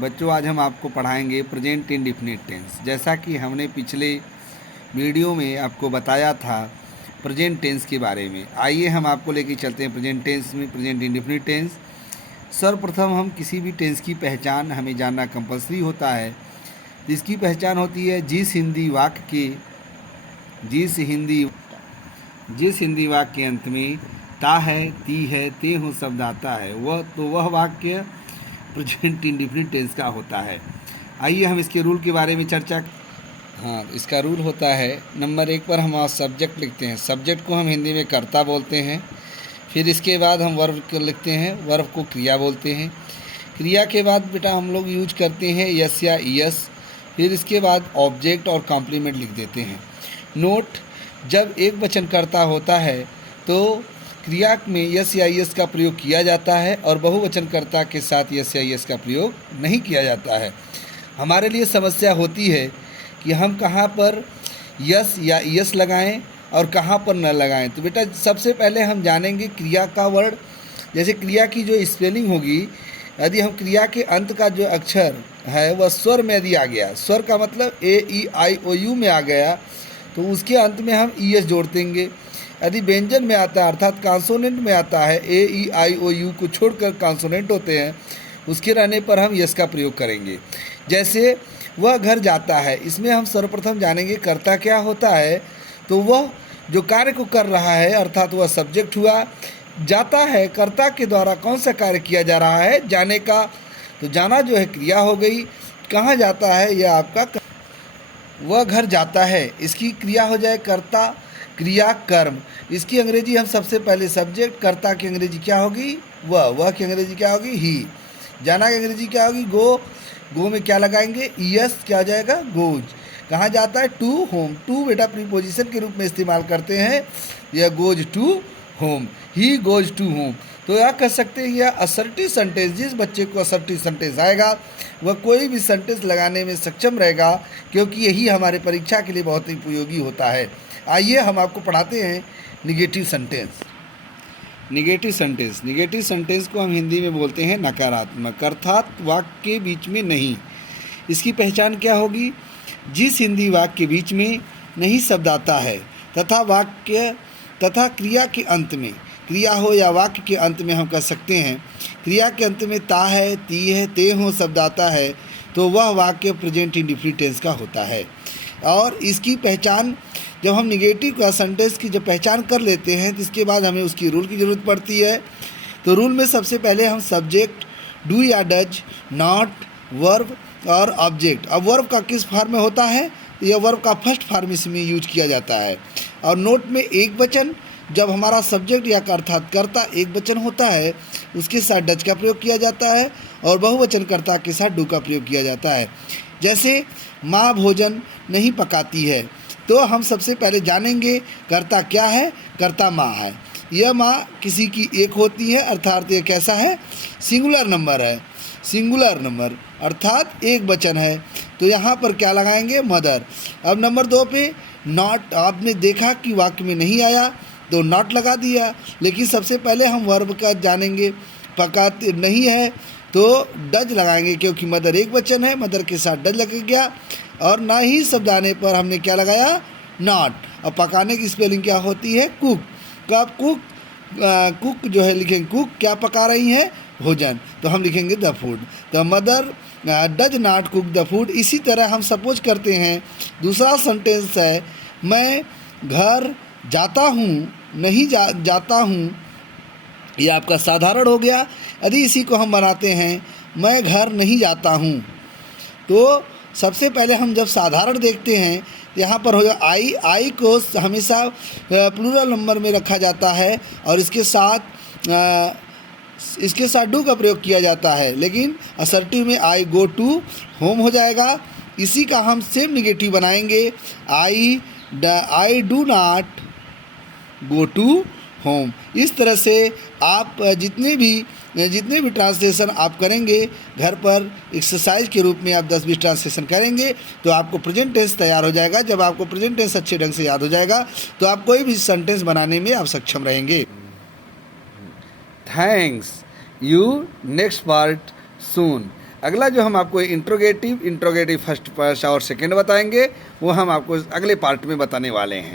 बच्चों आज हम आपको पढ़ाएंगे प्रेजेंट इंडेफिनिट टेंस। जैसा कि हमने पिछले वीडियो में आपको बताया था प्रेजेंट टेंस के बारे में, आइए हम आपको लेके चलते हैं प्रेजेंट टेंस में, प्रेजेंट इंडेफिनिट टेंस। सर्वप्रथम हम किसी भी टेंस की पहचान हमें जानना कंपलसरी होता है। इसकी पहचान होती है जिस हिंदी वाक्य के अंत में ता है, ती है, ते हो शब्द आता है वह वाक्य प्रेजेंट इंडेफिनिट टेंस का होता है। आइए हम इसके रूल के बारे में चर्चा। इसका रूल होता है, नंबर 1 पर हम सब्जेक्ट लिखते हैं। सब्जेक्ट को हम हिंदी में कर्ता बोलते हैं। फिर इसके बाद हम वर्ब को लिखते हैं, वर्ब को क्रिया बोलते हैं। क्रिया के बाद बेटा हम लोग यूज करते हैं यस या ईएस। फिर इसके बाद ऑब्जेक्ट और कॉम्प्लीमेंट लिख देते हैं। नोट, जब एक वचन कर्ता होता है तो क्रिया में यस या ईएस का प्रयोग किया जाता है और बहुवचन कर्ता के साथ यस या ईएस का प्रयोग नहीं किया जाता है। हमारे लिए समस्या होती है कि हम कहाँ पर यस या ईएस लगाएं और कहाँ पर न लगाएं। तो बेटा सबसे पहले हम जानेंगे क्रिया का वर्ड। जैसे क्रिया की जो स्पेलिंग होगी, यदि हम क्रिया के अंत का जो अक्षर है वह स्वर में यदि आ गया, स्वर का मतलब AEIOU में आ गया, तो उसके अंत में हम ईएस जोड़ देंगे। यदि व्यंजन में आता है अर्थात कॉन्सोनेंट में आता है, AEIOU को छोड़कर कॉन्सोनेंट होते हैं, उसके रहने पर हम यस का प्रयोग करेंगे। जैसे वह घर जाता है, इसमें हम सर्वप्रथम जानेंगे कर्ता क्या होता है। तो वह जो कार्य को कर रहा है अर्थात वह सब्जेक्ट हुआ। जाता है, कर्ता के द्वारा कौन सा कार्य किया जा रहा है, जाने का। तो जाना जो है क्रिया हो गई। कहाँ जाता है यह आपका, वह घर जाता है, इसकी क्रिया हो जाए कर्ता, क्रिया कर्म। इसकी अंग्रेजी हम सबसे पहले सब्जेक्ट, कर्ता की अंग्रेजी क्या होगी वह की अंग्रेजी क्या होगी ही। जाना की अंग्रेजी क्या होगी गो में क्या लगाएंगे ईएस, क्या हो जाएगा गोज। कहाँ जाता है टू होम, टू बेटा प्रीपोजिशन के रूप में इस्तेमाल करते हैं, यह goes to home, he goes to home. तो यह कह सकते हैं यह असर्टिव सेंटेंस, जिस बच्चे को असर्टिव सेंटेंस आएगा वह कोई भी सेंटेंस लगाने में सक्षम रहेगा, क्योंकि यही हमारे परीक्षा के लिए बहुत ही उपयोगी होता है। आइए हम आपको पढ़ाते हैं निगेटिव सेंटेंस। निगेटिव सेंटेंस को हम हिंदी में बोलते हैं नकारात्मक, अर्थात वाक्य के बीच में नहीं। इसकी पहचान क्या होगी, जिस हिंदी वाक्य के बीच में नहीं शब्द आता है तथा क्रिया के अंत में, क्रिया हो या वाक्य के अंत में हम कह सकते हैं क्रिया के अंत में ता है, ती है, ते हो शब्द आता है, तो वह वाक्य प्रेजेंट इंडेफिनिट टेंस का होता है। और इसकी पहचान जब हम निगेटिव का सेंटेंस की जब पहचान कर लेते हैं तो इसके बाद हमें उसकी रूल की ज़रूरत पड़ती है। तो रूल में सबसे पहले हम सब्जेक्ट, डू या डज, नॉट, वर्ब और ऑब्जेक्ट। अब वर्ब का किस फॉर्म में होता है, यह वर्ब का फर्स्ट फॉर्म इसमें यूज किया जाता है। और नोट में एक वचन, जब हमारा सब्जेक्ट या अर्थात कर्ता एक वचन होता है उसके साथ डज का प्रयोग किया जाता है और बहुवचन कर्ता के साथ डू का प्रयोग किया जाता है। जैसे माँ भोजन नहीं पकाती है, तो हम सबसे पहले जानेंगे कर्ता क्या है, कर्ता माँ है। यह माँ किसी की एक होती है, अर्थात ये कैसा है, सिंगुलर नंबर है, सिंगुलर नंबर अर्थात एक वचन है, तो यहाँ पर क्या लगाएंगे मदर। अब नंबर 2 पे नॉट, आपने देखा कि वाक्य में नहीं आया तो नॉट लगा दिया, लेकिन सबसे पहले हम वर्ब का जानेंगे। पकाते नहीं है तो डज लगाएंगे, क्योंकि मदर एक वचन है, मदर के साथ डज लग गया। और ना ही शब्द आने पर हमने क्या लगाया नॉट। और पकाने की स्पेलिंग क्या होती है कुक। तो आप कुक जो है लिखेंगे कुक, क्या पका रही है भोजन, तो हम लिखेंगे द फूड। तो mother does not cook the food. इसी तरह हम सपोज करते हैं दूसरा सेंटेंस है मैं घर जाता हूँ नहीं जाता हूँ, ये आपका साधारण हो गया। यदि इसी को हम बनाते हैं मैं घर नहीं जाता हूँ, तो सबसे पहले हम जब साधारण देखते हैं तो यहाँ पर होगा आई को हमेशा प्लूरल नंबर में रखा जाता है और इसके साथ डू का प्रयोग किया जाता है, लेकिन असर्टिव में आई गो टू होम हो जाएगा। इसी का हम सेम निगेटिव बनाएंगे, I do not go to home. इस तरह से आप जितने भी ट्रांसलेशन आप करेंगे घर पर एक्सरसाइज के रूप में आप 10-20 ट्रांसलेशन करेंगे तो आपको प्रेजेंट टेंस तैयार हो जाएगा। जब आपको प्रेजेंट टेंस अच्छे ढंग से याद हो जाएगा तो आप कोई भी सेंटेंस बनाने में आप सक्षम रहेंगे। थैंक्स यू, नेक्स्ट पार्ट सून। अगला जो हम आपको इंट्रोगेटिव फर्स्ट और सेकंड बताएंगे, वो हम आपको अगले पार्ट में बताने वाले हैं।